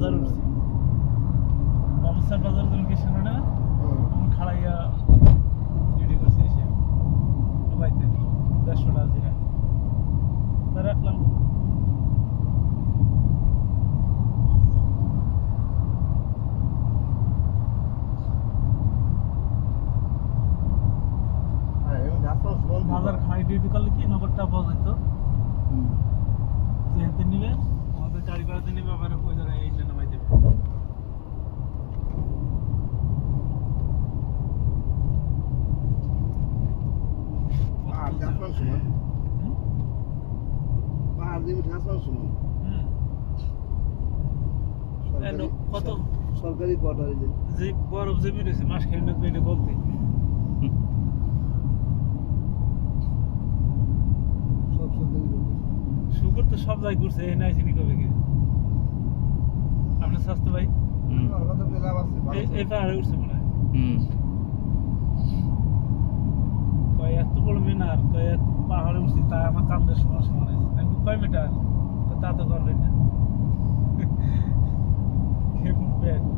বাজার উঠছি বামসার বাজার তুমি কি শোনো না আমি খাড়াইয়া ডিউটি করছি এসে দুবাইতে 150 টাকা হাজিরা তা রাখলাম বাজার খাই ডিউটি করলে কি নগদটা পাওয়া যেত যেহেতু নিবে আমাদের গাড়ি ভাড়াতে নিবে আবার ওই জায়গায় এই নামাই দেবে কত সরকারি কোয়ার্টারে যে বরফ জমি রয়েছে মাস খেয়ে এটা বলতে সব সরকারি শুকর তো সব জায়গায় ঘুরছে এই নাই চিনি কবে কে আপনার স্বাস্থ্য ভাই এই পাহাড়ে উঠছে মনে হয় কয় এত বড় মিনার কয় পাহাড়ে উঠছি তাই আমার কান্দের সমস্যা মনে হয়েছে আমি কয় মিটার তা তো করবেন না